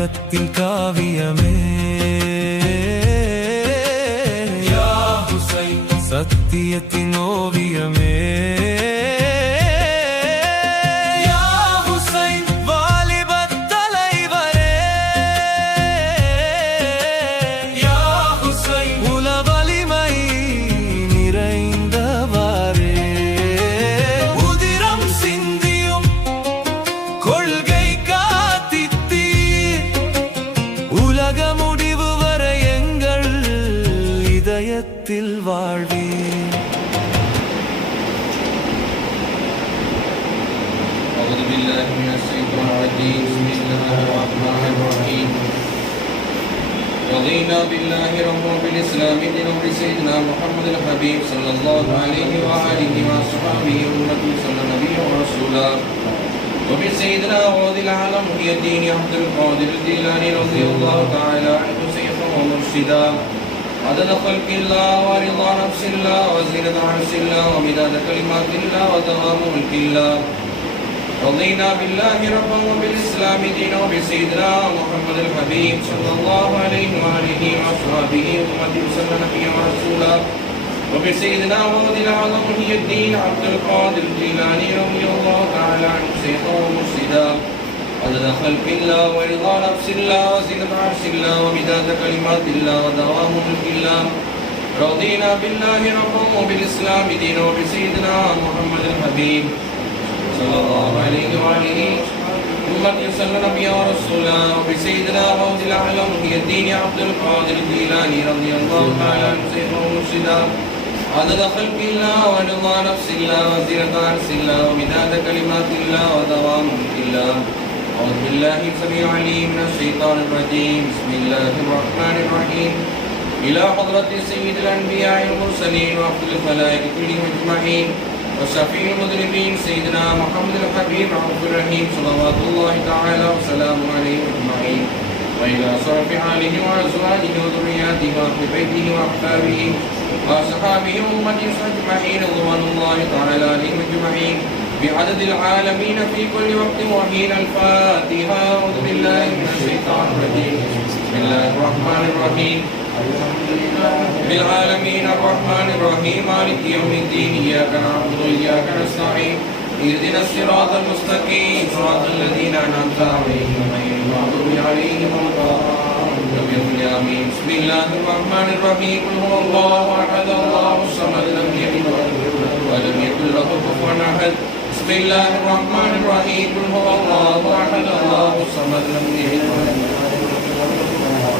தியாகத்தில் காவியமே யா ஹுசைன், சத்தியத்தின் ஓவியமே யா ஹுசைன், வாலிபத் தலைவரே யா ஹுசைன், உல வலிமை நிறைந்தவாறே உதிரம் சிந்தியும் கொள்கை காத்தித்தீர், உலக முடிவு வரை எங்கள் இதயத்தில் வாழ்வீர். أعوذ بالله من الشيطان الرجيم. بسم الله الرحمن الرحيم. رضينا بالله ربا وبالإسلام دينا وبسيدنا محمد الحبيب صلى الله عليه وآله وصحبه أمة صلى نبيا ورسولا وبسيدنا غوث العالم محي الدين عبد القادر الجيلاني رضي الله تعالى عنه شيخا ومرشدا عدد خلق الله ورضا نفس الله وزينة عرش الله ومداد كلمات الله ودوام ملك الله. رضينا بالله ربا وبالإسلام دينا وبسيدنا محمد الحبيب صلى الله عليه وآله وصحبه أمة صلى نبيا ورسولا وبسيدنا غوث العالم محي الدين عبد القادر الجيلاني رضي الله تعالى عنه شيخا ومرشدا عدد خلق الله ورضا نفس الله وزينة عرش الله ومداد كلمات الله ودوام ملك الله. رضينا بالله ربا وبالإسلام دينا وبسيدنا محمد الحبيب صلى الله عليه وآله أمة صلى نبيا ورسولا وبسيدنا غوث العالم محي الدين عبد القادر الجيلاني رضي الله تعالى عنه شيخا ومرشدا عدد خلق الله ورضا نفس الله وزينة عرش الله ومداد كلمات الله ودوام ملك الله. أعوذ بالله السميع العليم من الشيطان الرجيم. بسم الله الرحمن الرحيم. إلى حضرة سيد الأنبياء والمرسلين وأفضل الخلائق كلهم أجمعين وشفيع المذنبين سيدنا محمد الحبيب عبد الرحيم صلوات الله تعالى وسلامه عليه أجمعين. وإلى صرف آله وأزواجه وذرياته وأهل بيته وأحبابه وأصحابه وأمته أجمعين رضوان الله تعالى عليهم أجمعين بعدد العالمين في كل وقت وحين. الفاتحة. أعوذ بالله من الشيطان الرجيم. بسم الله الرحمن الرحيم. بالعالمين الرحمن الرحيم مالك يوم الدين إياك نعبد وإياك نستعين اهدنا الصراط المستقيم صراط الذين أنعمت عليهم غير المغضوب عليهم ولا الضالين آمين. بسم الله الرحمن الرحيم. قل هو الله أحد الله الصمد لم يلد ولم يكن له كفوا أحد. بسم الله الرحمن الرحيم. قل هو الله أحد الله الصمد لم يلد ولم يكن له كفوا أحد.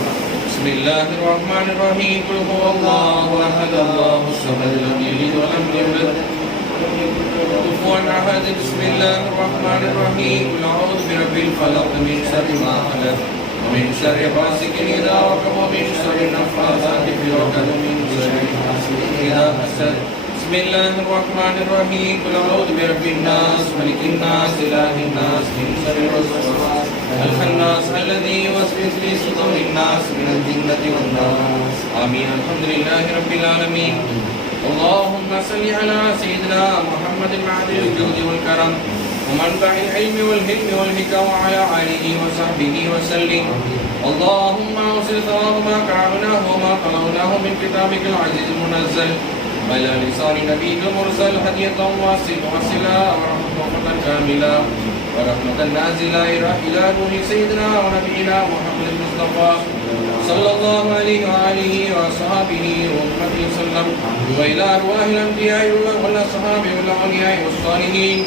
بسم الله الرحمن الرحيم. قل هو الله أحد الله الصمد لم يلد ولم يولد كفوا أحد. بسم الله الرحمن الرحيم. قل أعوذ برب الفلق من شر ما خلق ومن شر غاسق إذا وقب ومن شر النفاثات في العقد ومن شر حاسد إذا حسد. بسم الله الرحمن الرحيم. قل أعوذ برب الناس ملك الناس إله الناس من شر الوسواس الخناس الذي يوسوس في صدور الناس من الجنة والناس. آمين. الحمد لله رب العالمين. اللهم صل على سيدنا محمد معدن الجود والكرم ومنبع العلم والحلم والحكم وعلى آله وصحبه وسلم. اللهم أوصل ثواب ما قرأناه وما قرأناه من كتابك العزيز المنزل على لسان نبيك المرسل هدية واصلة ورحمة كاملة ورحمة نازلة إلى روح سيدنا ونبينا محمد المصطفى صلى الله عليه وآله وصحبه وأمته وسلم وإلى أرواح الأنبياء والأصحاب والأولياء والصالحين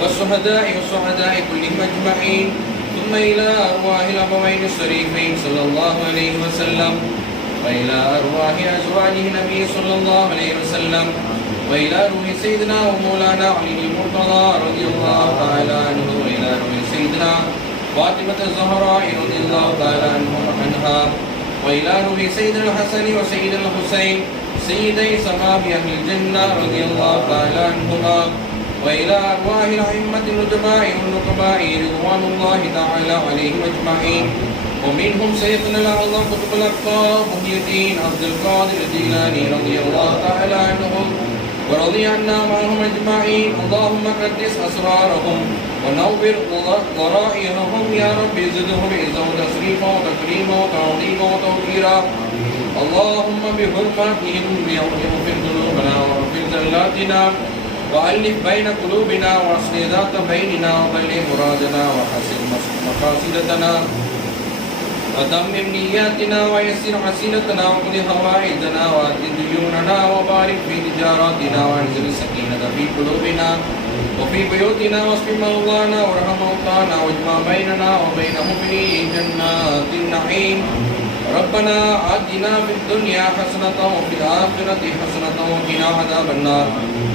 والشهداء كلهم أجمعين. ثم إلى أرواح الأبوين الشريفين صلى الله عليه وسلم وإلى أرواح أزواجه النبي صلى الله عليه وسلم وإلى روح سيدنا ومولانا علي المرتضى رضي الله تعالى عنه وإلى روح سيدنا فاطمة الزهراء رضي الله تعالى عنها وإلى روح سيدنا الحسن وسيدنا الحسين سيدي شباب أهل الجنة رضي الله تعالى عنهما وإلى أرواح الأئمة النجباء والنقباء رضوان الله تعالى عليهم أجمعين. ومنهم شيخنا الأعظم قطب الأقطاب محي الدين عبد القادر الجيلاني رضي الله تعالى عنهم ورضي عنا معهم أجمعين. اللهم قدس أسرارهم ونور ضرائرهم يا رب، زدهم عزا وتشريفا وتكريما وتعظيما وتوقيرا. اللهم بحرماتهم اغفر ذنوبنا واغفر زلاتنا وألف بين قلوبنا واصلح ذات بيننا وبلغ مرادنا وحسن مقاصدنا وتمم نياتنا ويسر حسنتنا وقض حوائجنا وأد ديوننا وبارك في تجاراتنا وانزل السكينة في قلوبنا وفي بيوتنا واشف موضانا وارحم موتانا واجمع بيننا وبينهم في جنات النعيم. ربنا آتنا في الدنيا حسنة وفي الآخرة حسنة وقنا عذاب النار.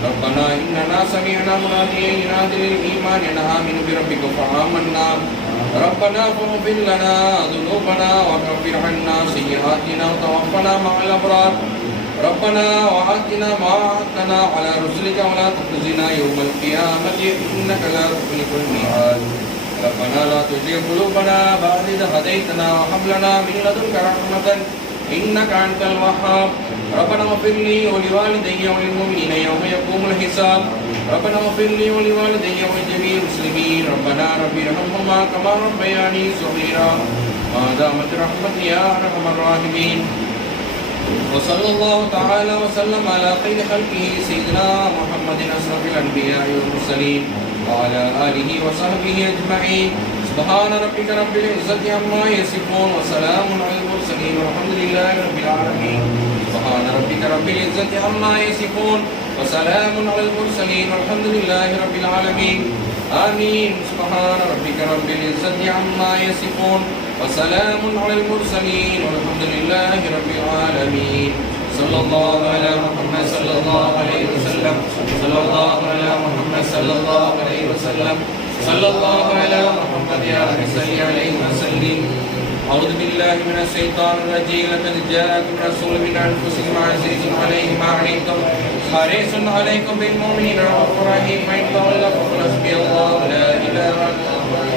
ربنا إننا سمعنا مناديا ينادي للإيمان أن آمنوا بربكم فآمنا. ربنا فاغفر لنا ذنوبنا وكفر عنا سيئاتنا وتوفنا مع الأبرار. ربنا وآتنا ما وعدتنا على رسلك ولا تخزنا يوم القيامة إنك لا تخلف الميعاد. ربنا لا تزغ قلوبنا بعد إذ هديتنا وهب لنا من لدنك رحمة إنك أنت الوهاب. ربنا اغفر لي ولوالدي وللمؤمنين يوم يقوم الحساب. ربنا اغفر لي ولوالدي ولجميع المسلمين. ربنا رب ارحمهما كما ربياني صغيرا ما دامت رحمتي يا أرحم الراحمين. وصلى الله تعالى وسلم على خير خلقه سيدنا محمد أشرف الأنبياء والمرسلين وعلى آله وصحبه أجمعين. سبحان ربك رب العزة عما يصفون وسلام على المرسلين والحمد لله رب العالمين. سبحان ربك رب العزة عما يصفون وسلام على المرسلين والحمد لله رب العالمين. آمين. سبحان ربك رب العزة عما يصفون وسلام على المرسلين والحمد لله رب العالمين. صلى الله على محمد صلى الله عليه وسلم. صلى الله على محمد صلى الله عليه وسلم. صلى الله على محمد يا رب صل عليه وسلم. أعوذ بالله من الشيطان الرجيم. لقد جاءكم رسول من أنفسكم عزيز عليه ما عنتم حريص عليكم بالمؤمنين رؤوف رحيم. فإن تولوا فقل حسبي الله لا إله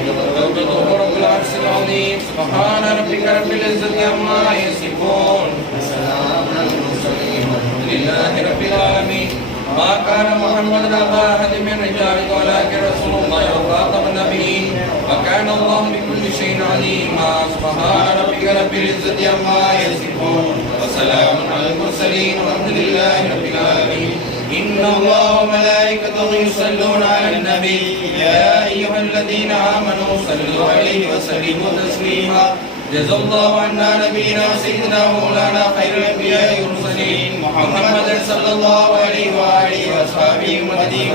إلا هو رب العرش العظيم. سبحان ربك رب العزة عما يصفون وسلام على المرسلين والحمد لله رب العالمين. ما كان محمد أبا أحد من رجالكم ولكن رسول الله وخاتم النبيين وكان الله بكل شيء عليما. سبحان ربك رب العزة عما يصفون وسلام على المرسلين والحمد لله رب العالمين. إن الله وملائكته يصلون على النبي يا أيها الذين آمنوا صلوا عليه وسلموا تسليما. جزا الله عنا نبينا وسيدنا مولانا خير الأنبياء والمرسلين محمد صلى الله عليه وآله وأصحابه ومديه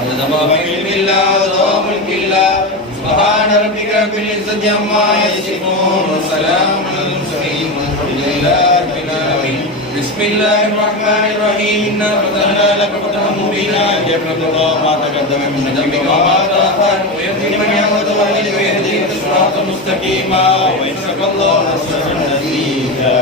عدد ما في علم الله ودوام ملك الله. سبحان ربك رب العزة عما يصفون وسلام على المرسلين والحمد لله رب العالمين. بسم الله الرحمن الرحيم. إنا فتحنا لك فتحا مبينا ليغفر الله ما تقدم من ذنبك وما تأخر ويغفر من يعود ويهديك ويهديك صراطا مستقيما وينصرك الله نصرا عزيزا.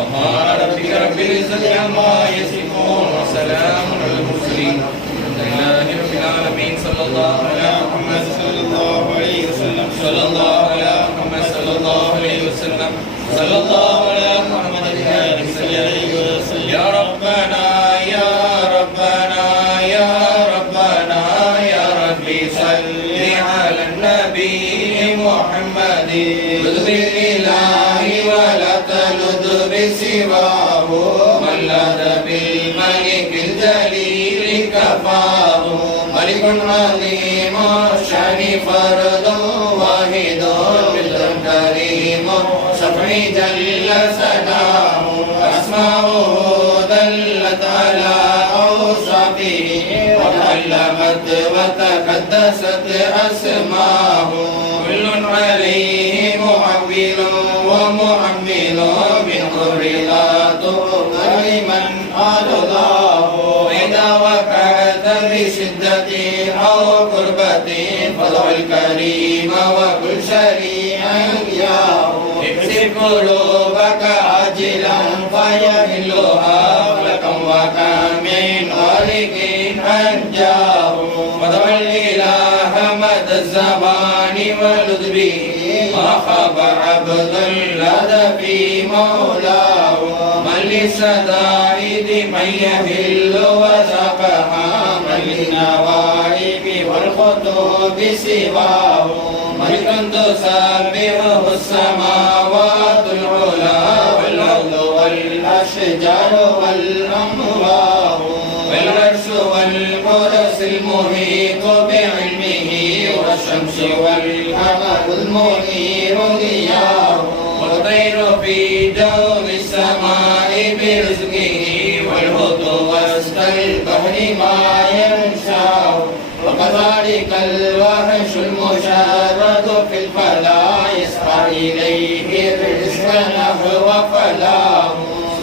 سبحان ربك رب العزة عما يصفون وسلام على المرسلين الحمد لله رب العالمين. صلى الله على محمد صلى الله عليه وسلم. صلى الله على محمد صلى الله عليه وسلم. صلى الله على محمد يا ربنا يا ربنا يا ربنا يا ربي صل على النبي محمد. لذ بالإله ولا تلذ بسواه من لذ بالملك الجليل كفاه. ملك عظيم الشأن فرد واحد كريم شفعي جل سناه. أسماؤه دلت على أوصافه وتعلمت وتقدست أسماه. كل عليه محول ومحمل من رضاته ولمن أرضاه. إذا وقعت بشدة أو قربة فضع الكريم وكل شريعا ياه. اكسب قلوبك عاجلا فيهلها فلكا وكم من غالق أنجاه. فضع الإله مدى الزمان واللطف ما خاب عبد لدى في مولاه من للسدائد من يهل وسقها من للنوائب والخطوب سواه ملك تسبحه السماوات العلا والأرض والأشجار والأمواه والعرش والقدس المحيط بعلمه والشمس والقمر المنير ضياه والطير في جو السماء برزقه والهدى وسط البحر ما ينشاه وكذلك الوحش المشرد في الفلا يسعى إليه الرزق نحو فلاه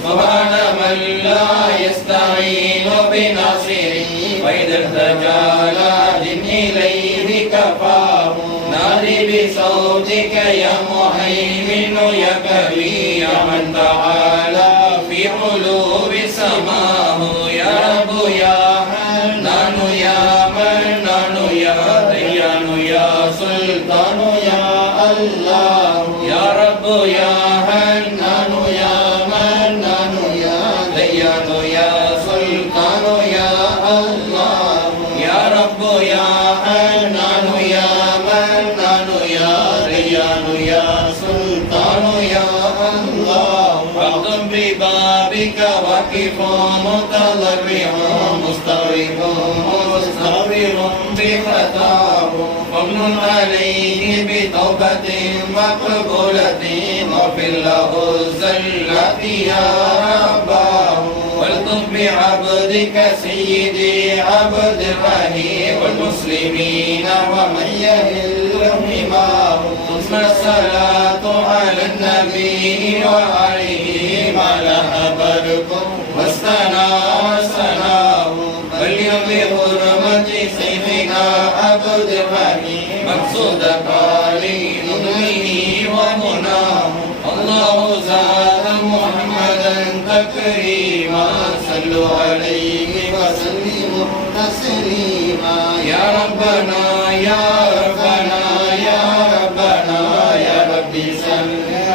سبحان من لا يستعين بناصره وإذا ارتجى لاد إليه كفاه نادي بصوتك يا مهيمن يا كريم يا من تعالى في قلوب سماه يا رب يا حنان يا منان يا ديان يا سلطان يا الله يا رب يا حنان يا منان يا ديان يا سلطان يا الله يا رب يا حنان يا منان يا ديان يا سلطان يا الله فاقم ببابك واقف متضرع مستغرق مستغفر بخطاه ومن عليه بتوبة مقبولة واغفر له الزلة يا رباه والطف بعبدك سيدي عبد الرحيم والمسلمين ومن يهل حماه ثم الصلاة على النبي وعليه ما لها بركم واستنى سناه فاليوم بحرمة سيفنا عبد الرحيم مقصود قالي نظمه ومناه الله زاد محمدا تكريما صلوا عليه وسلموا تسليما يا ربنا يا ربنا يا ربنا يا ربي صل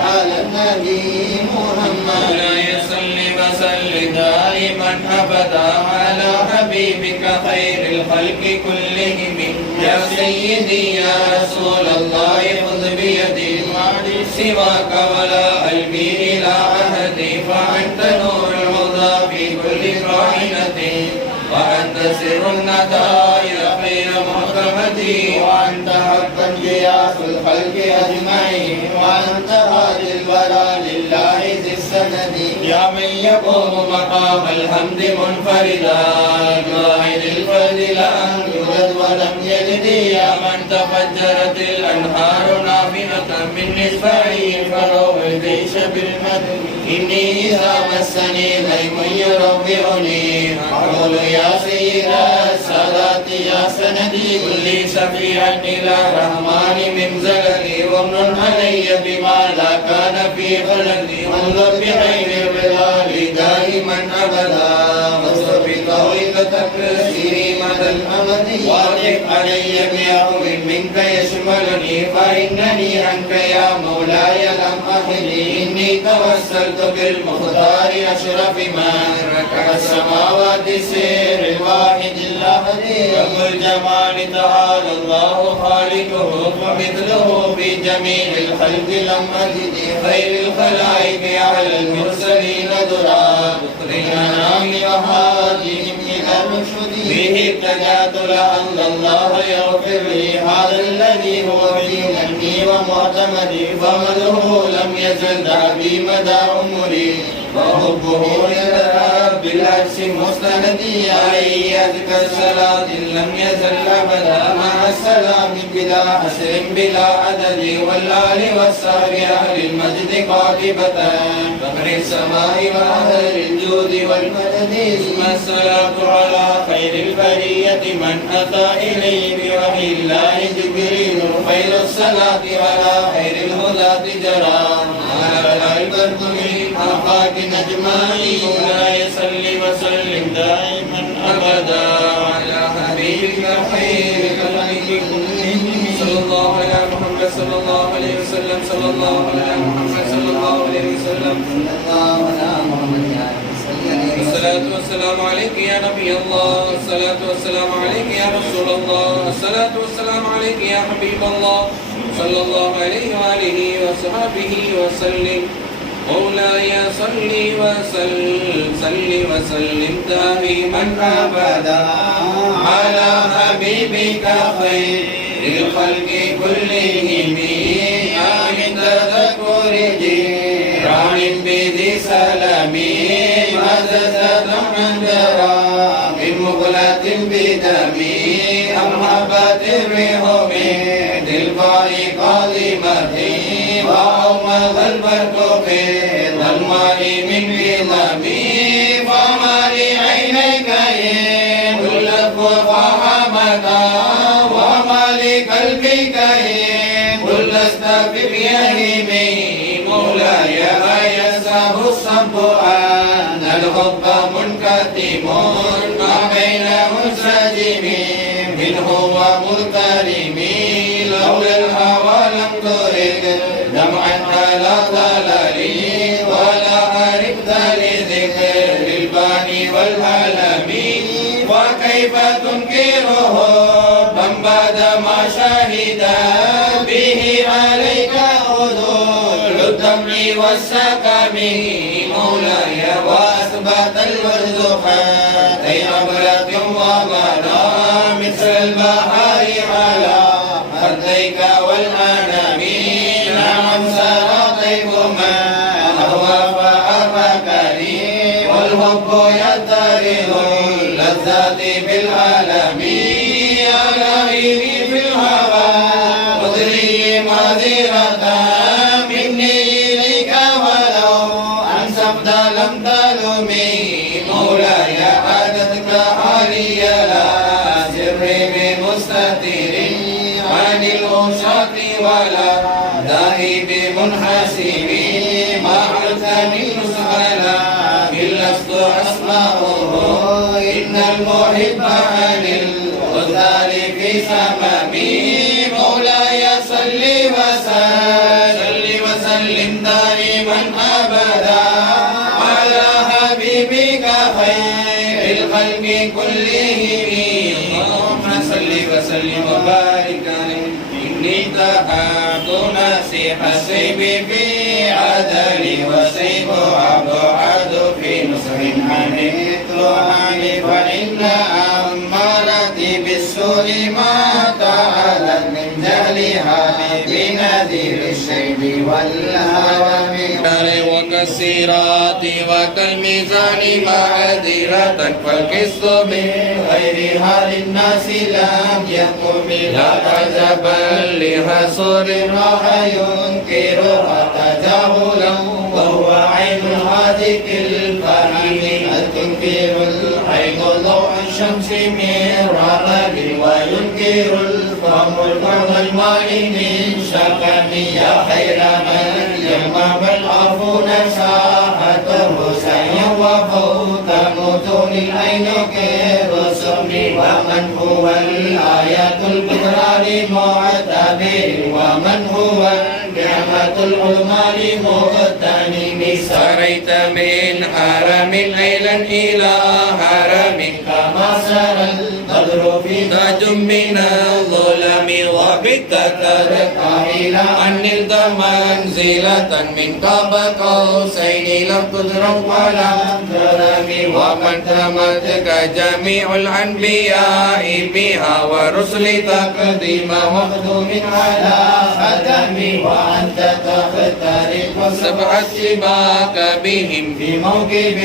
على النبي محمد لا يصلي وسلم دائما ابدا على حبيبك خير الخلق كلهم يا سيدي يا رسول الله خذ بيدي سواك ولا قلبي إلى عهدي فأنت نور الهدى في كل قائنة وأنت سر الندى يا خير محكمتي وأنت حقا غياث الخلق أجمعين وأنت هادي الورى لله ذي السند يا من يقوم مقام الحمد منفردا قائد الفرد لا يولد ولم يلد يا من تفجرت الأنهار نافذة من نسفعه فروح الجيش بالمدن إني إذا مسني ضيم يربعني أقول يا سيد السادات يا سندي كل سفيعا إلى الرحمن من زللي ومن علي بما لا كان في خلقي وانظر بعين الرضا دائما أبدا واصبر بطويل تكسيري مدى الأمد واثق علي بعفو منك يشملني فإنني عنك يا مولاي لم أحني إني توسلت بالمختار أشرف من ركع السماوات سير الواحد الأحد رب الجمال تعالى الله خالقه ومثله في جميع الخلق لم أجد خير الخلائق على المرسلين درا الأنعام وهاديهم إلى الرشد به ابتدأت لعل الله يغفر لي هذا الذي هو في ذنبي ومعتمدي فمده لم يزل دعبي مدى عمري وحبه لرب العرش مستندي علي أذكى الصلاة لم يزل أبدا مع السلام بلا حسر بلا عدد والآل والسهر أهل المجد قاطبة فخر السماء وأهل الجود والمدد ثم الصلاة على خير البرية من أتى إليه بوحي الله جبريل خير الصلاة وعلى خير الهدى جرى على البرد من آفاق نجمائي لا يصلي وسلم دائما أبدا على حبيبك خير خلق كلهم محمد صلى الله عليه وسلم صلى الله على محمد صلى الله عليه وسلم الصلاة والسلام عليك يا نبي الله الصلاة والسلام عليك يا رسول الله الصلاة والسلام عليك يا حبيب الله صلى الله عليه وآله وصحبه وسلم مولاي صل وسلم دائما أبدا على حبيبك خير الخلق كلهم آمن تذكر جيران بذي سلام مززة من جرى من مغلة بدم أمهبت الرهم تلقاء قادمة وأومض البرق في ظلماء من بظم فما لعينيك كل فهمتا وما لقلبك كل استفق يهمي مولاي أيسه الصب أن الحب منكتم ما بين منسجم منه ومضطرم لولا الهوى لم ترد دمعا على ضلالي ولا عرفت لذكر الباني والعالم وكيف تنكره من بعد ما شهد به عليك حدود الدمع والسقم مولاي واثبت الوجد خاتي عبرة ومنى مثل البحر على خديك والأنام نعم سرى طيبهما أهوى فأفكري والحب يضطرد اللذات بالعالم ألاهي في الهوى مدري معذرة مني إليك ولو أنسبت لم تلومي مولاي عادتك حالي لا سر بمستتر عن الأوشاق ولا داهي بمنحسب ما عرفتني نسألا إن لست أسمعه إن المحب عن الغزال في سممي مولاي صل وسلم دائما أبدا على حبيبك خير الخلق كلهم اللهم صل وسلم وبارك عليه إني تهاب نصيح السيب في عدلي وسيب أبعد في نصح حنيت عني فإن أمارتي بالسوء ما تعالت من جهلها بنذير الشيب والهوام وكالسيرات وكالميزان معذرة فالقسط بغيرها للناس لم يقم لا عجبا لحصر راح ينكرها تجاهلا وهو عين الهاتف الفهيم هل تنكر العين ضوء الشمس من رمل وينكر الفم الفم الماء من شكم يا خير من يمام العفون ساحته سيا وفوق متون العين كرسم ومن هو الآيات الكبرى لمعتبر ومن هو النعمة العظمى لمغتنم سريت من حرم ليلا إلى حرم كما سرى البدر في تاج من الظلم وبت ترقى إلى أن نلت منزلة من قاب قوسين لم تدرك ولم ترم ومن تمتك جميع الأنبياء بها ورسل تقديم مخدوم على ختم وأنت تخترق سبعة سباك بهم في موكب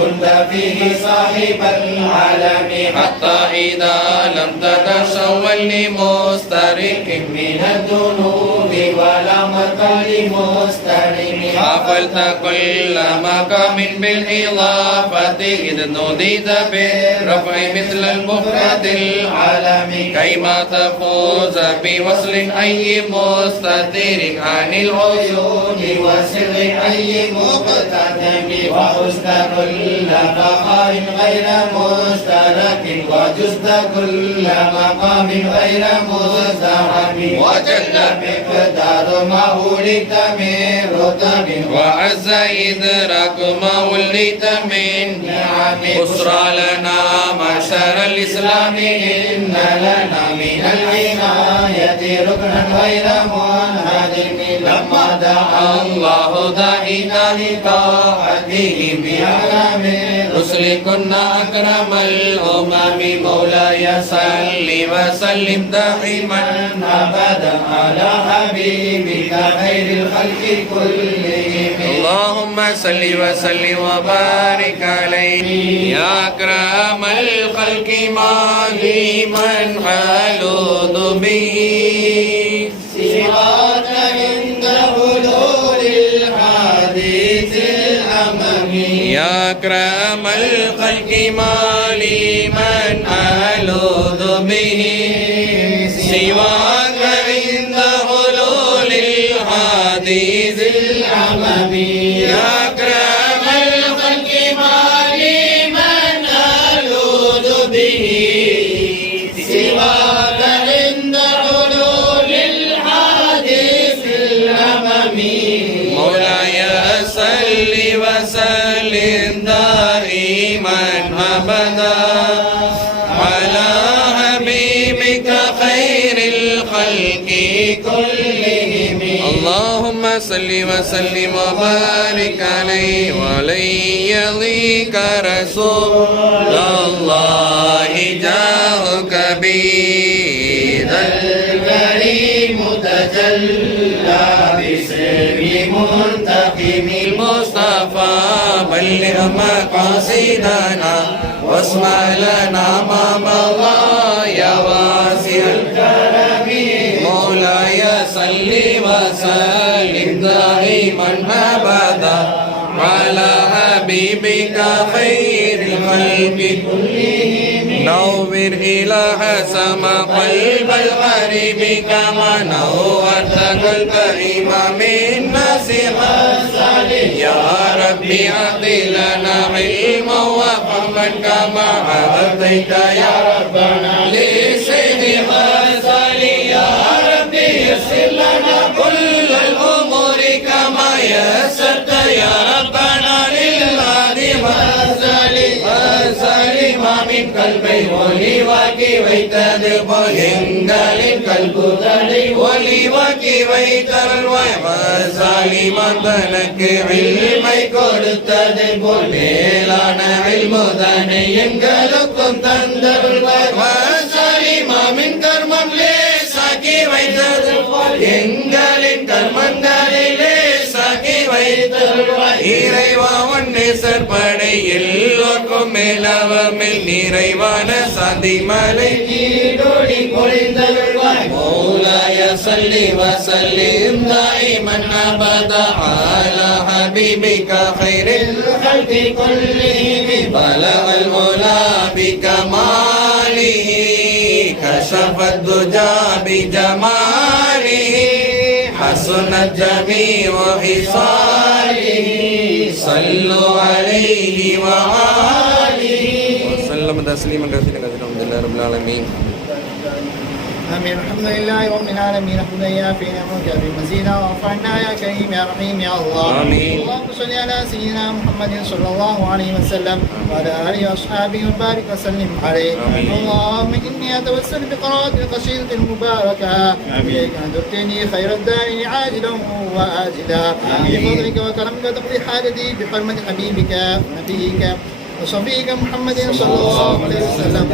كنت فيه صاحب العالم حتى إذا لم تتسول لمسترق من الذنوب ولا مرقى لمسترم حفلت كل مقام بالإضافة إذ نوديت برفع مثل المفرد العالم كيما تفوز بوصل أي مستتر عن العيون وسر أي مقتدم وحسن كل مقام غير مشترك وجزت كل مقام غير مزدحم وجل مقدار ما ولدت من رتب وعز إدراك ما ولدت من نعم بشرى لنا معشر الإسلام إن لنا من العناية ركنا غير منهدم لما دعا الله داعينا لطاعته بأعلام رسل كنا أكرم الأمم مولاي صل وسلم دائما أبدا على حبيبك خير الخلق كلهم اللهم صل وسلم وبارك عليه يا أكرم الخلق ما لي من ألوذ به سواك عند حلول الحديث الأممي يا أكرم الخلق ما لي من ألوذ به سواك عند حلول الحديث الأممي يا أكرم الخلق ما لي من ألوذ به سواك عند حلول الحديث الأممي مولاي صل وسلم دائما أبدا على حبيبك خير الخلق كلهم اللهم صل وسلم وبارك عليه وعليه يضيك رسول الله جاهك بذا الكريم تجلى بسر منتقم المصطفى بلغ مقاصدنا واسمع لنا ما مضى يا واسع الكرم مولاي صل وسلم دائما ابدا على حبيبك خير الخلق كلهم نور إله سما قلب الغريب كما نورت قلب إمام الناس يا ربي أعطي لنا علما وفهما كما أعطيت يا ربنا لسيد غزالي يا ربي يسر لنا كل الأمور كما يسرت يا ربنا للهادي غزالي ما من قلبي ஒளிவாக்கி வைத்தது போல் எங்களின் கல்புதலை ஒளிவாக்கி வைத்தருள்வாய் வசாலிமான் தனக்கு இல்மை கொடுத்தது போல் மேலான இல்முதனை எங்களுக்கும் தந்தருள்வாய் வசாலிமாமின் கர்மம் லேசாக்கி வைத்தது போல் எங்களின் கர்மங்களை லேசாக்கி வைத்தருள்வாய் இறைவா ஒன்று சற்படை எல்லோருக்கும் மேலவமில் நிறைவான சாந்தி மலை நீடோடி பொழிந்தருள்வாய் مولاي صل وسلم دائما ابدا على حبيبك خير الخلق كلهم بلغ العلا بكماله كشف الدجى بجماله حسنت جميع خصاله صلوا عليه وآله وسلم تسليما كثيرا كثيرا الحمد لله رب العالمين آمين الحمد لله رب العالمين حمدا يافي نعمك بمزيدا وارفعنا يا كريم يا رحيم يا الله آمين. اللهم صل على سيدنا محمد صلى الله عليه وسلم وعلى اله واصحابه وبارك وسلم عليه آمين. اللهم اني اتوسل بقراءة القصيدة المباركة اليك ان تؤتيني خير الدارين عاجلا واجلا بفضلك وكرمك تقضي حاجتي بحرمة حبيبك ونبيك وصفيك محمد صلى الله عليه وسلم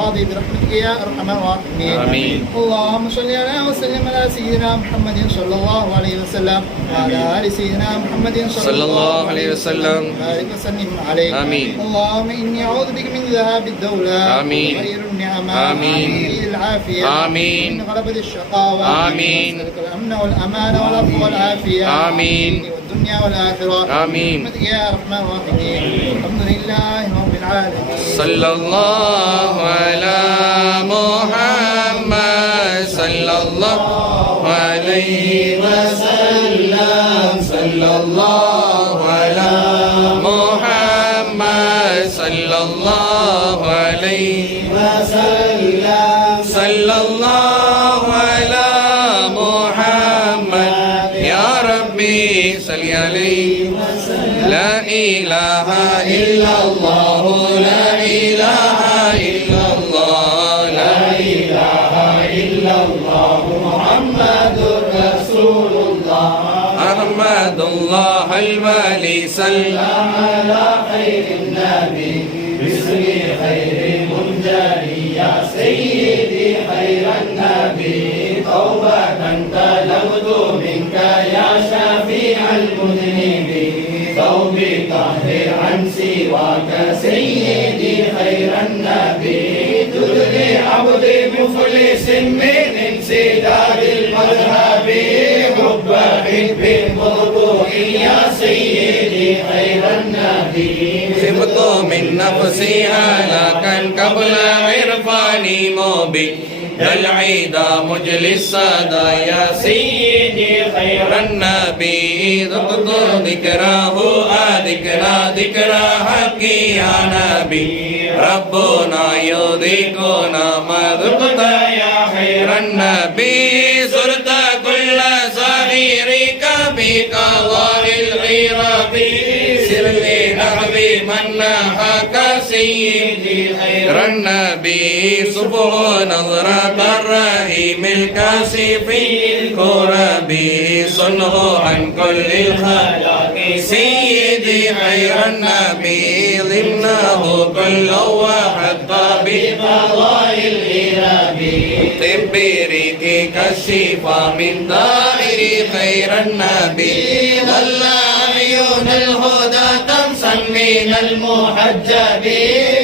راضي برحمتك يا ارحم الراحمين آمين. اللهم صل على وسلم على سيدنا محمد صلى الله عليه وسلم وعلى ال سيدنا محمد صلى الله عليه وسلم بارك وسلم عليه آمين. اللهم اني اعوذ بك من ذهاب الدولة آمين. وخير النعمة آمين. وقليل العافية آمين. من غلبة الشقاوة آمين. نسألك الامن والامان والعفو والعافية آمين. والدنيا والاخرة آمين. برحمتك يا ارحم الراحمين الحمد لله رب العالمين صلى الله على محمد sallallahu alayhi wa sallam. Sallallahu ala Muhammad sallallahu alayhi wa sallam. Sallallahu ala Muhammad ya Rabbi salli alayhi wa sallam. La ilaha illallah, la ilaha illallah, la ilaha illallah, Muhammadur Rasulullah. Ahmadullah al-wali sallam ala khairin nabi bismi khairin munjari ya sayyidi khairan nabi tawbatan talabtu minka ya syafi'al mudnibi tawbi tahir an siwaka sayyidi khairan nabi tudli abdi muflisin min insidadil madhabi hubba hibbin mawdu'i ya sayyidi khairan nabi sibtu min nafsi halakan qabla irfani mubin العيدا مجلس السادة يا سيدي خير النبي ذقت ذكره ذكرى حقي يا نبي ربنا يذيقنا ما ذقت يا خير النبي زرت كل صغيرك بقضاء الغراب سر لي نحبي من نهاك سيدي خير النبي صبح نظرة الرحيم الكاشف الكربي صنه عن كل الخلق سيدي خير النبي ضمنه كل وحتى بقضاء الغراب طب ريقك الشفاء من دائر خير النبي ظل عيون الهدى تمسا من المحجب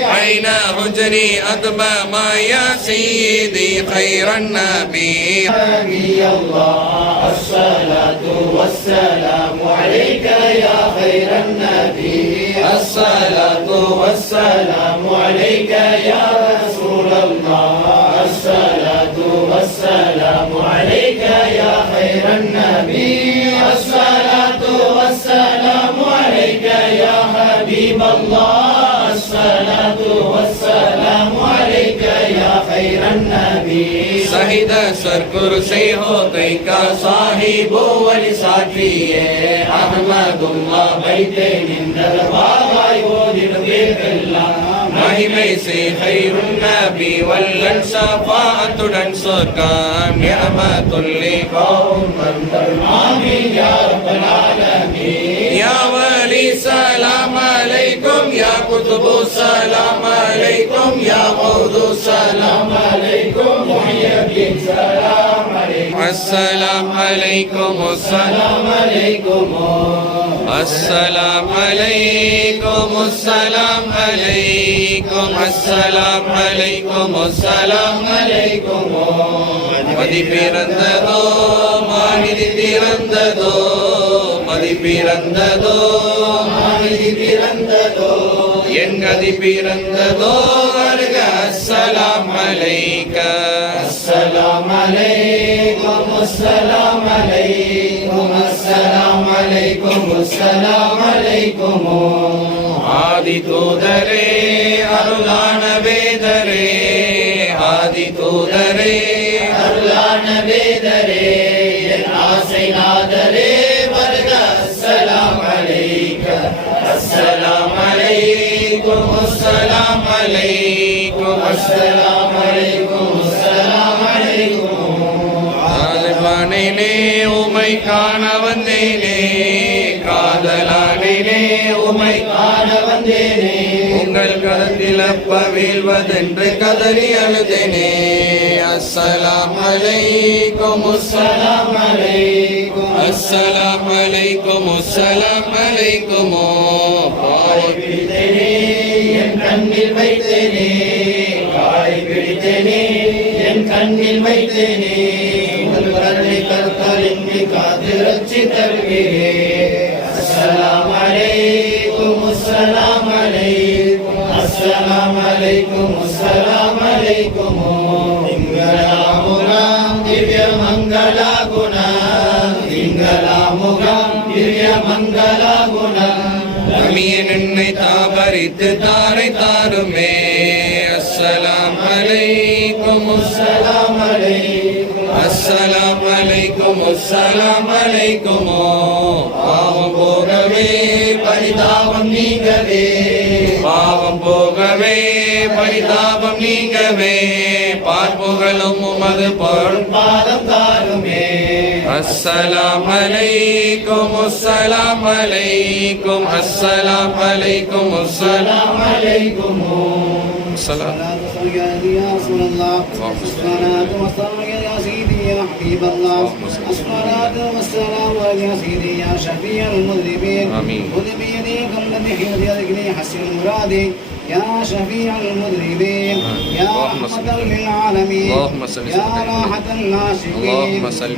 عين هجري أدبى ما يا سيدي خير النبي حبي الله الصلاة والسلام عليك يا خير النبي الصلاة والسلام عليك يا رسول الله الصلاة والسلام عليك يا خير النبي الصلاة والسلام عليك يا حبيب الله الصلاة والسلام عليك يا خير النبي سهد سر كرسي होते का साहिब वली साथी अहमद अल्लाह बैठे निंदर बाबाई वो दिन बेकल्ला महिमे से खैरुन नबी वल्लन शफाअतुन सुकाम निअमतुल लिकौम मंदर आमीन या रब्बल आलमीन या वली सलाम अलैकुम या कुतुब सलाम अलैकुम या गौद सलाम अलैकुम मुहय्यिद्दीन सलाम अलैकुम अस्सलाम अलैकुम अस्सलाम अलैकुम अस्सलाम अलैकुम अस्सलाम अलैकुम अस्सलाम अलैकुम अस्सलाम अलैकुम மதி பிறந்ததோ மாநிதி பிறந்ததோ மதி பிறந்ததோ மாநிதி பிறந்ததோ என் கதி பிறந்ததோ வருக அஸ்ஸலாம் அலைக்க அஸ்ஸலாம் அலைக்கும் அஸ்ஸலாம் அலைக்கும் அஸ்ஸலாம் அலைக்கும் அஸ்ஸலாம் அலைக்கும் ஆதி தூதரே அருளான வேதரே ஆதி தூதரே அருளான வேதரே என் ஆசை நாதரே வருக அஸ்ஸலாம் அலைக்க அஸ்ஸலாம் அலைக்கும் அஸ்ஸலாம் அலைக்கும் அஸ்ஸலாம் அலைக்கும் அஸ்ஸலாம் அலைக்கும் ஆழ்வானிலே உமை காண வந்தேனே காதலானிலே உமை காண வந்தேனே உங்கள் கரத்தில் அப்ப வீழ்வதென்று கதறி அழுதேனே அஸ்ஸலாம் அலைக்கும் அஸ்ஸலாம் அலைக்கும் அஸ்ஸலாம் அலைக்கும் அஸ்ஸலாம் அலைக்கும் பாய் பிடித்தேனே என் கண்ணில் வைத்தேனே காய் பிடித்தேனே என் கண்ணில் வைத்தேனே உங்கள் கருணை கருத்தால் என்னை காத்து ரட்சி தருகிறே அஸ்ஸலாம் அலைக்கும் அஸ்ஸலாம் அலைக்கும் அஸ்ஸலாம் அலைக்கும் அஸ்ஸலாம் அலைக்கும் திங்களாமுகம் மங்களாமுகம் திவ்ய மங்கள குணம் அமீன் என்னை தாபரித்து தாரை தாருமே அஸ்ஸலாம் அலைக்கும் அஸ்ஸலாம் அலைக்கும் அஸ்ஸலாம் அலைக்கும் அஸ்ஸலாம் அலைக்கும் பாவம் போகவே பரிதாபம் நீங்கவே பாவம் போகவே பரிதாபம் நீங்கவே பார்ப்புகளும் உமது பொருள் பாதம் தாருமே அஸ்ஸலாம் அலைக்கும் அஸ்ஸலாம் அலைக்கும் அஸ்ஸலாம் அலைக்கும் அஸ்ஸலாம் அலைக்கும் அஸ்ஸலாம் يا رسول الله الصلاة والسلام يا سيدي يا حبيب الله الصلاة والسلام يا سيدي يا شفيع المذنبين آمين. خذ بيديك الذي بيدك لي حسن مرادي يا شفيع المذنبين يا اللهم صل رحمة للعالمين اللهم صل يا راحة الناشئين اللهم صل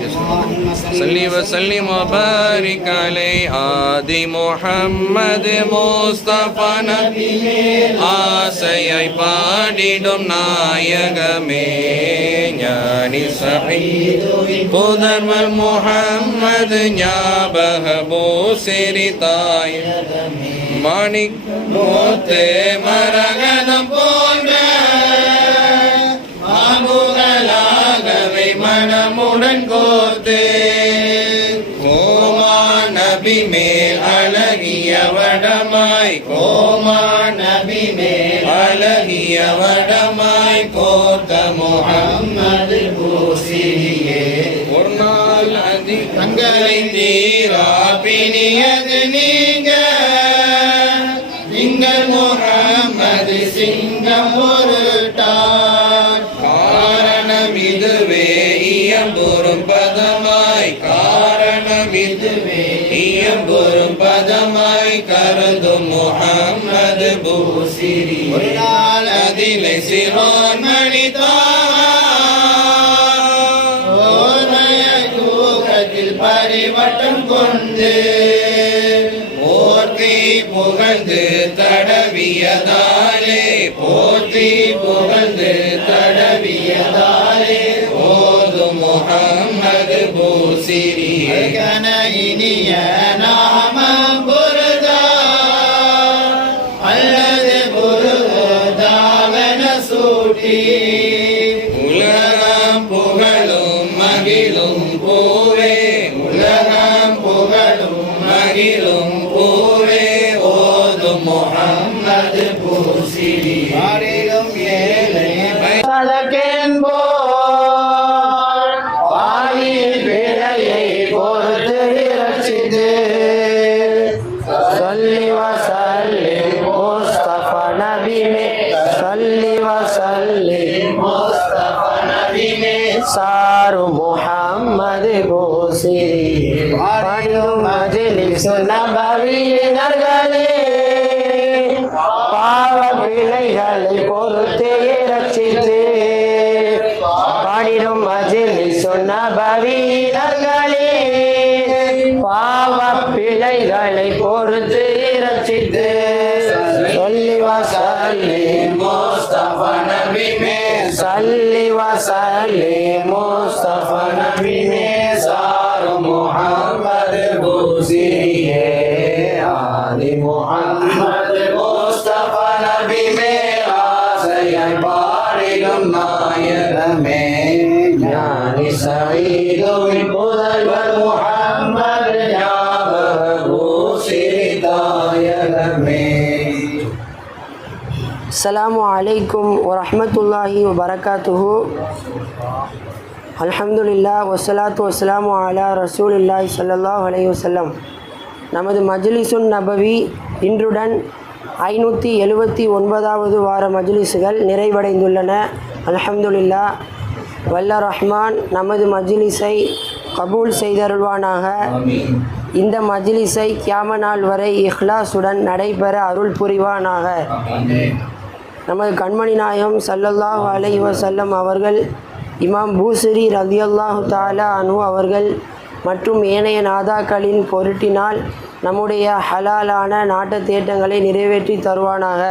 صل وسلم وبارك عليه آدي محمد முஸ்தபா நபியே ஆசையை பாடிடும் நாயகமே ஞானி சஹீதுவின் புதர்மல் முஹம்மது ஞாபக பூசிரி தாயகமே மாணிக் மூத்தே மரகதம் போன்ற மாமுகளாகவே மனமுடன் கோர்த்தே கோமா நபி மேல் அழகிய வடமாய் கோமா நபி மேல் அழகிய வடமாய் கோர்த்த முஹம்மது பூசிரியே ஒரு நாள் அதி தங்களை தீரா பிணியது நீங்க திங்கள் முஹம்மது சிங்கம் பொருட்டார் காரணம் இதுவே இயம்புறும் பதமாய் காரணம் இதுவே இயம்புறும் பதமாய் கருதும் முஹம்மது பூசிரி ஒரு நாள் அதிலே சிரோன் மணிதாகத்தில் பரிவட்டம் கொண்டு போற்றி புகழ்ந்து தடவியதாலே போற்றி புகழ்ந்து தடவியதாலே போதும் முஹம்மது பூசிரியே இனிய நாமம் புரதா அல்லது புருதாவன சூட்டி உலகம் புகழும் மகிழும் பூவே உலகம் புகழும் மகிழும் பூவே ஓதும் முஹம்மது பூசிரி பாரிலும் ஏழை வாயில் பிழையை பொறுத்து இரட்சித்து சொல்லி வசல்லி முஸ்தபா நபி மே சொல்லி வசல்லி முஸ்தபா நபி மே சாரு முஹம்மது பூசிரி படியும் மஜ்லிஸ் நபவியினர்களே பாவ பிழைகளை பொறுத்து இரட்சித்து பாடிடும் மஜ்லிஸ் நபவியினர்களே பாவ பிழைகளை பொறுத்து இரட்சித்து சொல்லி வசல்லி முஸ்தபா நபி மே சல்லி வசல்லி முஸ்தபா நபி மே சாரு முஹம்மது பூசிரியே ஆதி முஹம்மது முஸ்தபா நபி மே ஆசையை பாடிடும் நாயகமே ஞானி சயீதுவின் புதல்வர் முஹம்மது ஞாபக பூசிரி தாயகமே. அஸ்ஸலாமு அலைக்கும் வரஹ்மத்துல்லாஹி வபரகாத்துஹு. அல்ஹம்துலில்லாஹ் வஸ்ஸலாத்து வஸ்ஸலாமு அலா ரசூலில்லாஹி ஸல்லல்லாஹு அலைஹி வஸல்லம். நமது மஜ்லிஸுன் நபவி இன்றுடன் 579வது வார மஜ்லிஸுகள் நிறைவடைந்துள்ளன. அல்ஹம்துலில்லாஹ். வல்ல ரஹ்மான் நமது மஜ்லிஸை கபூல் செய்தருள்வானாக. இந்த மஜ்லிஸை கியாம நாள் வரை இஹ்லாஸுடன் நடைபெற அருள் புரிவானாக. நமது கண்மணி நாயகம் ஸல்லல்லாஹு அலைஹி வஸல்லம் அவர்கள், இமாம் பூசிரி ரலியல்லாஹு தஆலா அன்ஹு அவர்கள் மற்றும் ஏனைய நாதாக்களின் பொருட்டினால் நம்முடைய ஹலாலான நாட்ட தேட்டங்களை நிறைவேற்றி தருவானாக.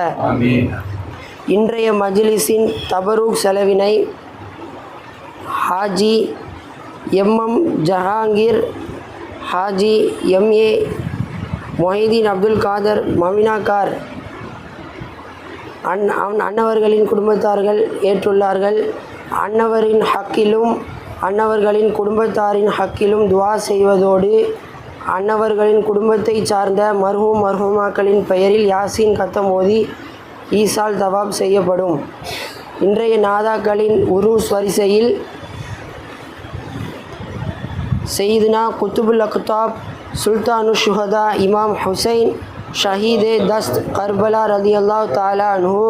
இன்றைய மஜ்லிஸின் தபரூக் செலவினை ஹாஜி எம்எம் ஜஹாங்கீர் ஹாஜி எம்ஏ மொஹிதீன் அப்துல் காதர் மமினாக்கார் அன்னவர்களின் குடும்பத்தார்கள் ஏற்றுள்ளார்கள். அன்னவரின் ஹக்கிலும் அன்னவர்களின் குடும்பத்தாரின் ஹக்கிலும் துவா செய்வதோடு அன்னவர்களின் குடும்பத்தை சார்ந்த மர்ஹூம் மர்ஹூமாக்களின் பெயரில் யாசீன் கத்தம் ஓதி ஈசால் தவாப் செய்யப்படும். இன்றைய நாதாக்களின் உருஸ் வரிசையில் சையதுனா குத்துபுல் அக்தாப் சுல்தானு ஷுஹதா இமாம் ஹுசைன் ஷஹீதே தஸ்த் கர்பலா ரலியல்லாஹு தஆலா அன்ஹு,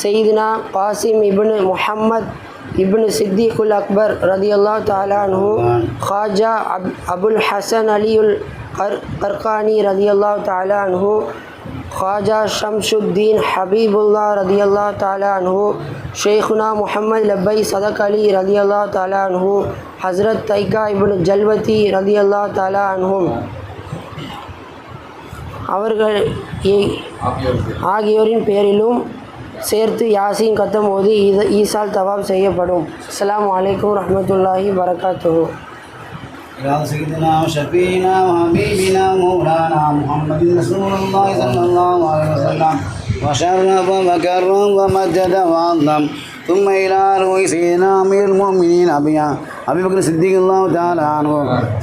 சையதுனா காசிம் இப்னு முஹம்மத் இப்னு சித்திகுல் அக்பர் ரலியல்லாஹு தஆலா அன்ஹு, ख्वाजा अबुल हसन अलीउल करकानी रदियल्लाहु ताला अन्हु, ख्वाजा शमशुद्दीन हबीबुल्लाह रदियल्लाहु ताला अन्हु, शेखुना मोहम्मद लब्बई सदक अली रदियल्लाहु ताला अन्हु, हज़रत तैका इब्न जलवती रदियल्लाहु ताला अन्हुम அவர்கள் ஆகியோரின் பேரிலும் சேர்த்து யாசீன் கத்தம் ஓதி ஈசால் தவாப் செய்யப்படும். அஸ்ஸலாமு அலைக்கும் வரஹ்மத்துல்லாஹி வபரகாத்துஹு. يا سيدنا وشفينا وحبيبنا مولانا محمد رسول الله صلى الله عليه وسلم وشرف وكرم ومجد وعظم ثم إلى روح سيدنا أمير المؤمنين أبي بكر الصديق الله تعالى عنه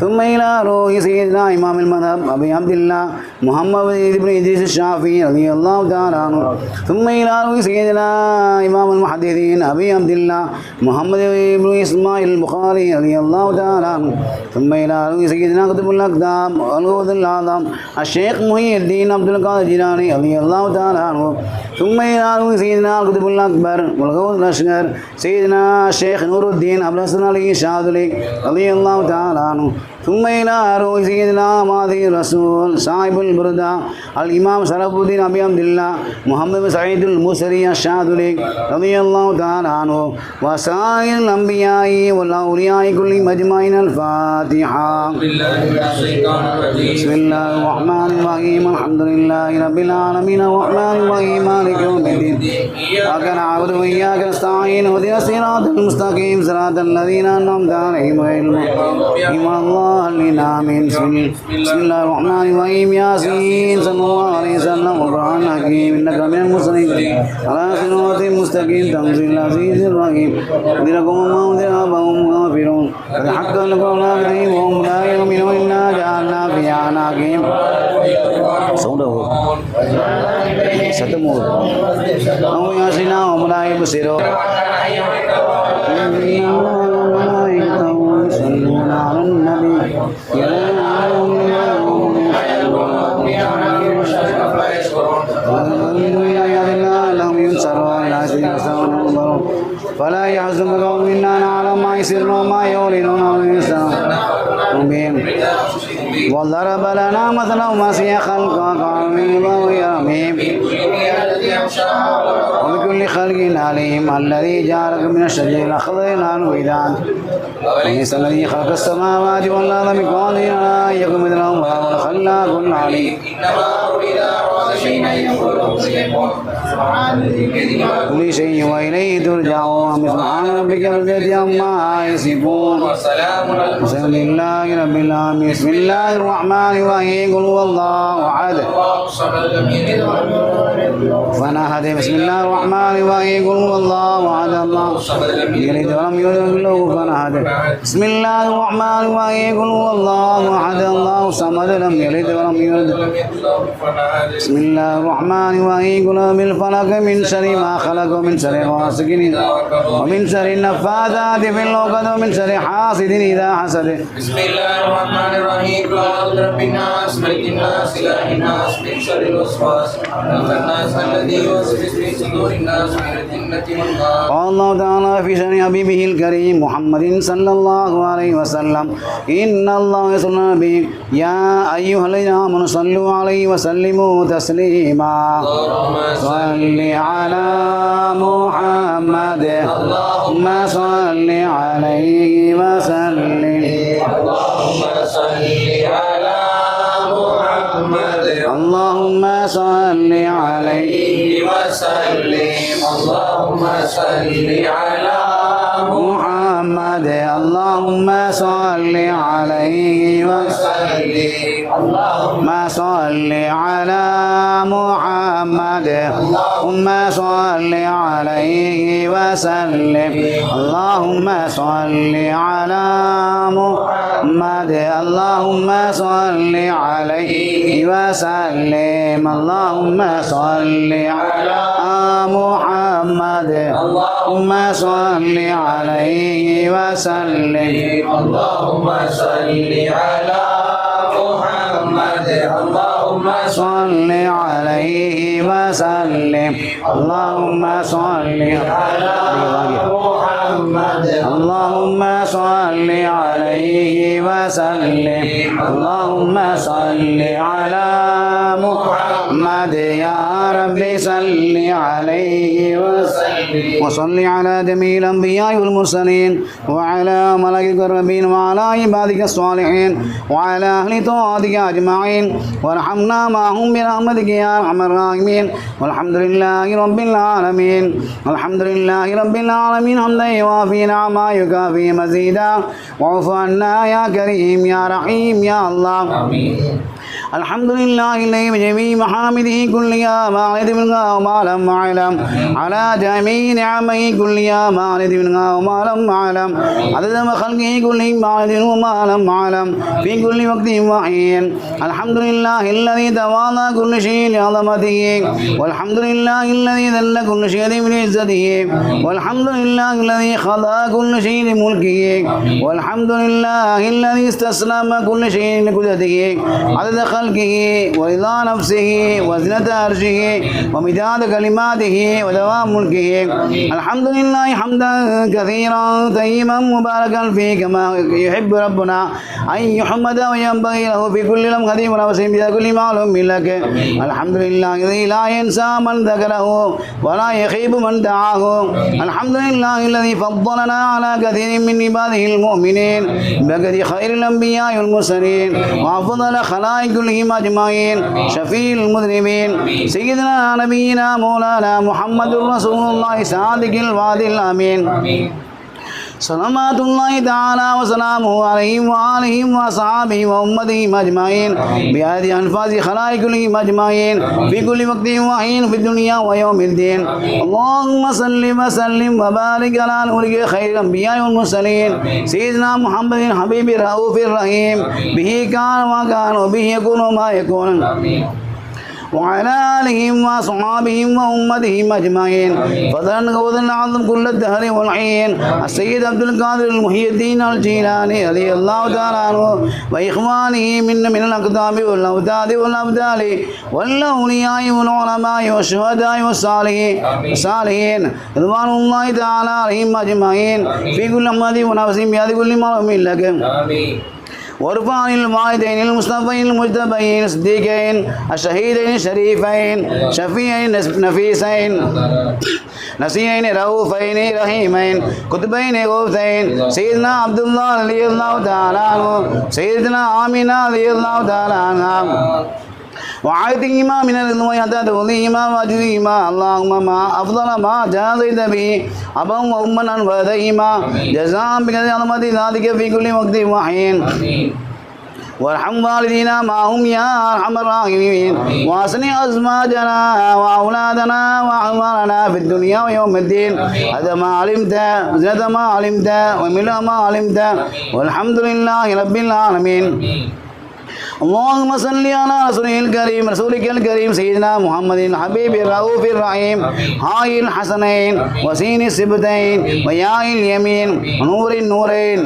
ثم إلى روح سيدنا إمام المذهب أبي عبد الله محمد بن إدريس الشافعي رضي الله تعالى عنه ثم إلى روح سيدنا إمام المحدثين أبي عبد الله محمد بن إسماعيل البخاري رضي الله تعالى عنه ثم إلى روح سيدنا قطب الأقدام والغوث الأعظم الشيخ محي الدين عبد القادر الجيلاني رضي الله تعالى عنه ثم إلى روح سيدنا القطب الأكبر والغوث الأشقر سيدنا الشيخ نور الدين أبو الحسن علي الشاذلي رضي الله تعالى عنه ثم إلى روح سيدنا ماضي الرسول صاحب البردة الإمام شرف الدين أبي عبد الله محمد بن سعيد المسري الشاذلي رضي الله تعالى عنه وسائر الأنبياء والأولياء كلهم أجمعين. الفاتحة. بسم الله الرحمن الرحيم الحمد لله رب العالمين الرحمن الرحيم مالك يوم الدين إياك نعبد وإياك نستعين اهدنا الصراط المستقيم صراط الذين أنعمت عليهم غير المغضوب عليهم آمين. بسم الله الرحمن الرحيم ياسين صلى الله عليه وسلم والقرآن الحكيم إنك من المرسلين على صراط مستقيم تنزيل العزيز الرحيم أنذركم وما أنذر آباؤهم غافلون قد حق القول عليهم وهم لا يؤمنون إنا جعلنا في أعناقهم أو ياسنا وهم لا يبصرون يصلون على النبي يا فلا يحزنك قوم إنا نعلم ما يسرون وما يعلنون ويستغفرون وضرب لنا مثلا ومسيح خلقا قريبا ويرميم وبكل خلق عليم الذي جعلك من الشجر الأخضر نحن إذا ليس الذي خلق السماوات والأرض بقادر على أن يكون مثلهم وهو الخلاق العليم كل شيء وإليه ترجعون سبحان ربك رب العزة عما يصفون وسلام لله رب العالمين. بسم الله الرحمن الرحيم قل هو الله أحد فنهد. بسم الله الرحمن الرحيم قل هو الله أحد الله يلد ولم يولد له فنهد. بسم الله الرحمن الرحيم قل هو الله أحد الله الصمد لم يلد ولم يولد. بسم الله الرحمن الرحيم قل بالفلق من شر ما خلق ومن شر غاسق ومن شر النفاثات في العقد ومن شر حاسد إذا حسد. بسم الله الرحمن الرحيم قل أعوذ برب الناس ملك الناس إله الناس من شر الوسواس الخناس الذي يوسوس في صدور الناس من الجنة والنار. قال الله تعالى في شأن حبيبه الكريم محمد صلى الله عليه وسلم إن الله يصلي على النبي يا أيها الذين آمنوا صلوا عليه وسلموا تسليما. صل على محمد اللهم صل عليه وسلم. اللهم صل على محمد اللهم صل عليه وسلم. اللهم صل على محمد محمد اللهم صل عليه وسلم اللهم صل على محمد اللهم صل عليه وسلم اللهم صل على محمد اللهم صل عليه وسلم اللهم صل على محمد اللهم صل عليه وسلم اللهم صل على محمد اللهم صل عليه وسلم اللهم صل على محمد اللهم صل عليه وسلم اللهم صل على محمد يا رب صل عليه وسلم وصل على جميع الأنبياء والمرسلين وعلى ملائكة المقربين وعلى عبادك الصالحين وعلى أهل طاعتك أجمعين وارحمنا معهم برحمتك يا أرحم الراحمين والحمد لله رب العالمين والحمد لله رب العالمين حمدا يوافي نعما يكافي مزيدا واعف عنا يا كريم يا رحيم يا الله آمين. الحمد لله الذي بجميع محامده كلها ما علد منها وما لم أعلم على جميع نعمه كلها ما علد منها وما لم أعلم عدد خلقه كلهم ما علد وما لم أعلم في كل وقت وحين الحمد لله الذي تواضع كل شيء لعظمته والحمد لله الذي ذل كل شيء من عزته والحمد لله الذي خضع كل شيء لملكه والحمد لله الذي استسلم كل شيء لقدرته عدد خلقه ورضا نفسه وزنة عرشه ومداد كلماته ودوام ملكه الحمد لله حمدا كثيرا طيبا مباركا فيه كما يحب ربنا أن يحمد وينبغي له في كل لمحة ونفس بكل معلوم لك الحمد لله الذي لا ينسى من ذكره ولا يخيب من دعاه الحمد لله الذي فضلنا على كثير من عباده المؤمنين بقد خير الأنبياء والمرسلين وأفضل خلائق كلهم أجمعين شفيع المذنبين سيدنا نبينا مولانا محمد رسول الله صادق الوعد الأمين صلوات الله تعالى وسلامه عليهم وآلهم وأصحابه وأمتهم أجمعين بهذه أنفاس خلائق كلهم أجمعين في كل وقت وحين في الدنيا ويوم الدين اللهم صل وسلم وبارك على نورك خير الأنبياء والمرسلين سيدنا محمد حبيب الرؤوف الرحيم به كان وكان وبه يكون ما يكون وعلى آلهم وأصحابهم وأمتهم أجمعين فضلا غوثا عظم كل الدهر والحين السيد عبد القادر المحي الدين الجيلاني رضي الله تعالى عنه وإخوانه من الأقطاب والأوداد والأبدال والأولياء والعلماء والشهداء والصالحين رضوان الله تعالى عليهم أجمعين في كل أحمد ونفس بهذه كل مرم لك آمين وارفع الواحدين المصطفين المجتبين الصديقين الشهيدين الشريفين شفيعين نفيسين نسيين رؤوفين رحيمين قطبين غوثين سيدنا عبد الله رضي الله تعالى عنه سيدنا آمنة رضي الله تعالى عنها وعادهما من الرضوان حتى توليهما واجدهما اللهم ما أفضل ما جازيت به أبا وأما وذيهما جزاء بقدر عظمة ذاتك في كل وقت وحين وارحم والدينا معهم يا أرحم الراحمين وأصلح أزواجنا وأولادنا وأعمارنا في الدنيا ويوم الدين هذا ما علمت زاد ما علمت وملء ما علمت والحمد لله رب العالمين اللهم صل على رسولك الكريم سيدنا محمد الحبيب الرؤوف الرحيم هاي الحسنين وسين السبتين وياء اليمين ونور النورين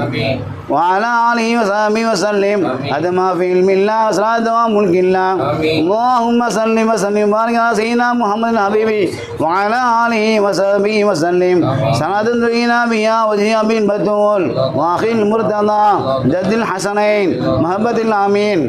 وعلى آله وصحبه وسلم هذا ما في علم الله وصلاة وملك الله اللهم صل وسلم وبارك على سيدنا محمد الحبيب وعلى آله وصحبه وسلم صلاة ترينا بها وجه أبي البتول وأخي المرتضى جد الحسنين محبة الأمين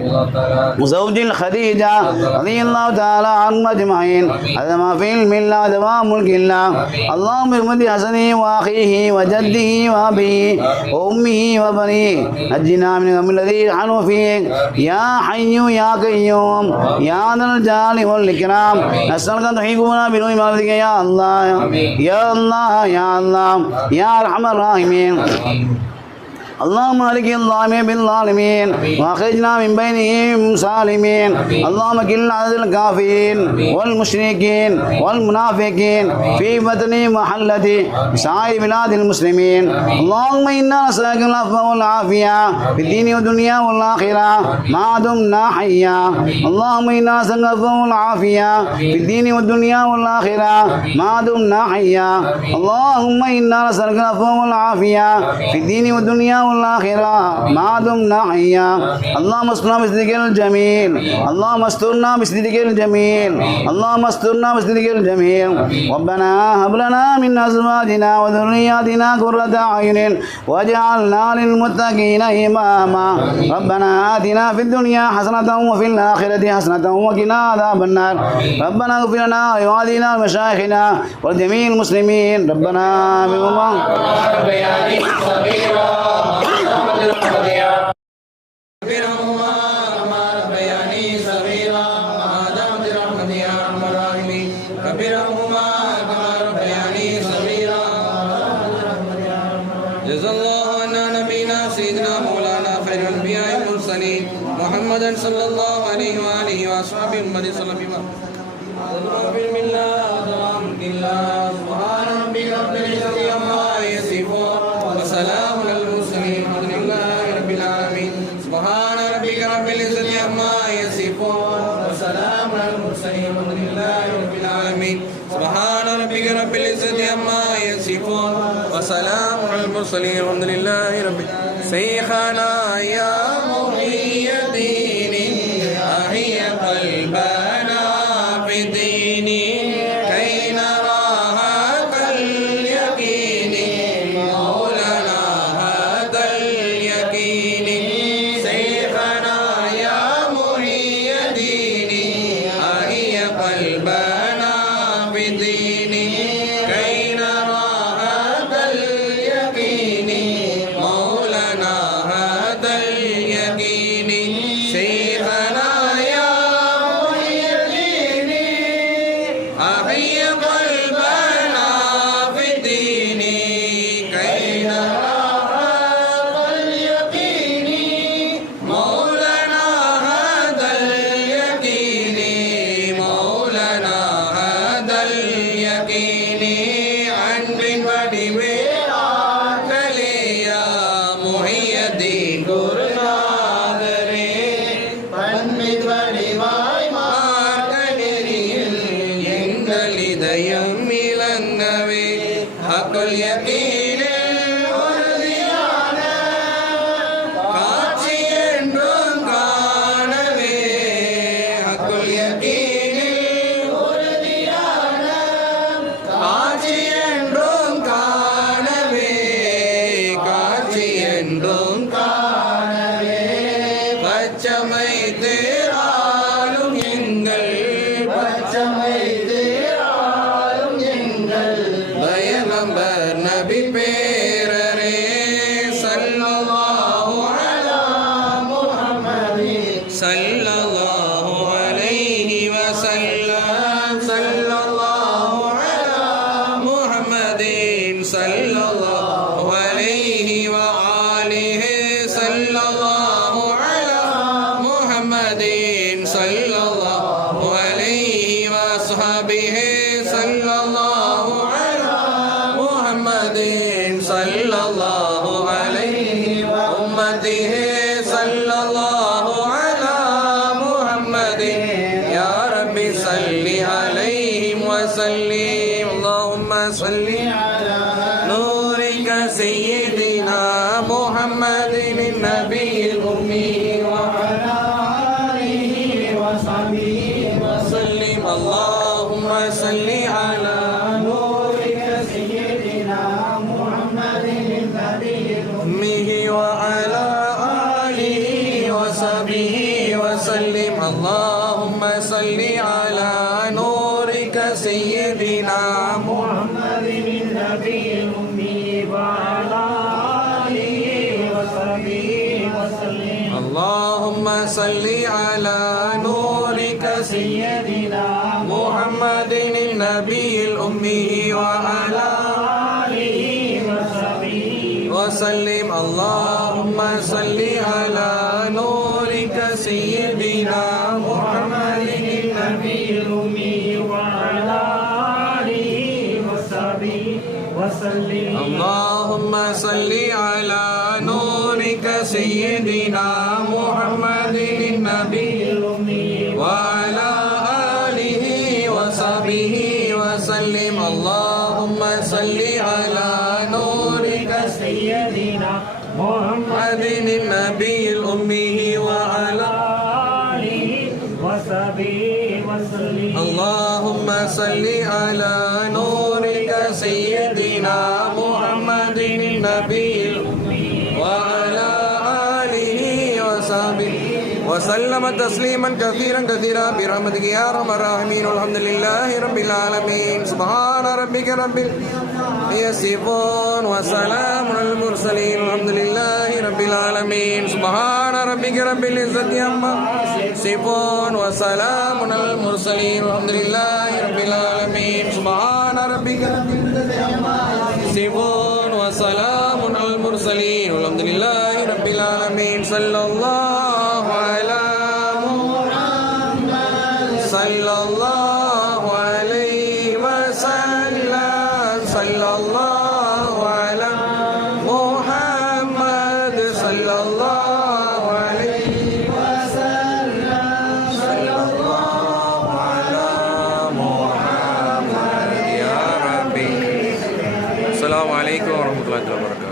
وزوج الخديجة رضي الله تعالى عنهم أجمعين هذا ما في علم الله وصلاة وملك الله اللهم بحرمة حسنه وأخيه وجده وأبيه وأمه وبنيه الدار نجنا من الغم الذي نحن فيه يا حي يا قيوم يا ذا الجلال والإكرام نسألك أن تحيينا بنور مرضك يا الله يا الله يا الله يا أرحم الراحمين اللهم مالك الظالمين بالظالمين واخرجنا من بينهم سالمين اللهم كلنا عدد الكافرين والمشركين والمنافقين في بطن محلة سائر بلاد المسلمين اللهم انا نسألك العفو والعافية في الدين والدنيا والآخرة ما دمنا حيا اللهم انا نسألك العفو والعافية في الدين والدنيا والآخرة ما دمنا حيا اللهم انا نسألك العفو والعافية في الدين والدنيا والآخرة ما دمنا حيا اللهم استرنا بسترك الجميل اللهم استرنا بسترك الجميل اللهم استرنا بسترك الجميل ربنا هب لنا من أزواجنا وذرياتنا قرة أعين واجعلنا للمتقين إماما ربنا آتنا في الدنيا حسنة وفي الآخرة حسنة وقنا عذاب النار ربنا اغفر لنا ولوالدينا ومشايخنا ولجميع المسلمين ربنا بالله برحمهما كما ربياني صغيرا ما دامت رحمتي يا ارحم الراحمين برحمهما كما ربياني صغيرا جزا الله عنا نبينا سيدنا مولانا خير الانبياء والمرسلين محمدا صلى الله عليه واله واصحابه محمد صلى الله عليه وسلم سبحان ربك رب العزة عما يصفون وسلام على المرسلين الحمد لله رب العالمين سبحان ربك رب العزة عما يصفون وسلام على المرسلين الحمد لله رب العالمين سبحان ربك رب العزة عما يصفون وسلام على المرسلين الحمد لله رب شيخنا يا محي الدين أحيي قلبنا بدين كي نرى هذا اليقين مولانا هذا اليقين شيخنا يا محي الدين أحيي قلبنا بدين كي نرى هذا اليقين مولانا هذا اليقين شيخنا يا محي الدين أحيي قلبنا في الدين كي نرى هذا اليقين مولانا هذا اليقين مولانا هذا اليقين عن بن بديعك لي يا محي الدين குருநாதரே பன்மித்வடிவாய் மார்க்கநெறியில் எங்கள் இதயம் இலங்கவே அக்குல் யகீனில் உறுதியான காட்சி என்றும் காணவே அக்குல் யகீனில் உறுதியான காட்சி என்றும் காணவே காட்சி என்றும் காணவே பச்சமை தேராலும் எங்கள் பச்சமை தேராலும் எங்கள் பயகம்பர் நபி பேரரே ஸல்லல்லாஹு அலா முஹம்மதின் ஸல்லல்லாஹு அலைஹி வஸல்லம் ஸல்லல்லாஹு அலா முஹம்மதின் ஸல்லல்லாஹு அலைஹி வஆலிஹி ஸல்லல்லாஹு அலா முஹம்மதின் ஸல்லல்லாஹு அலைஹி வஸஹபிஹி ஸல்லல்லாஹு அலா முஹம்மதின் ஸல்லல்லாஹு அலைஹி வஉம்மதிஹி ஸல்லல்லாஹு அலா முஹம்மதின் யா ரப்பி ஸல்லி அலைஹிம் வஸல்லிம் அல்லாஹும்ம ஸல்லி அலா நூரிக சய்யிதினா முஹம்மதின் النبي الأمي وعلى آله وصحبه وسلم اللهم صل على نورك سيدنا محمد النبي الأمي وعلى آله وصحبه وسلم اللهم صل على نورك سيدنا محمد النبي الأمي وعلى آله وصحبه اللهم صل على نورك سيدنا محمد النبي الأمي وعلى آله وصحبه وسلم. اللهم صل على نورك سيدنا محمد النبي الأمي وعلى آله وصحبه وسلم. اللهم صل على نورك سيدنا محمد النبي الأمي وعلى آله وصحبه وسلم. اللهم صل على نورك سيدنا محمد النبي الأمي وعلى آله وصحبه وسلم. اللهم صل على نورك سيدنا محمد النبي الأمي وعلى آله وصحبه وسلم تسليما كثيرا كثيرا برحمتك يا ارحم الراحمين. والحمد لله رب العالمين. سبحان ربك رب يصفون وسلام على المرسلين والحمد لله رب العالمين. سبحان ربك رب العزة عما يصفون وسلام على المرسلين والحمد لله رب العالمين. سبحان ربك رب العزة عما يصفون وسلام على المرسلين والحمد لله رب العالمين. صلى الله على محمد صلى الله عليه وسلم. صلى الله على محمد صلى الله عليه وسلم. صلى الله على محمد يا ربي. السلام عليكم ورحمة الله وبركاته.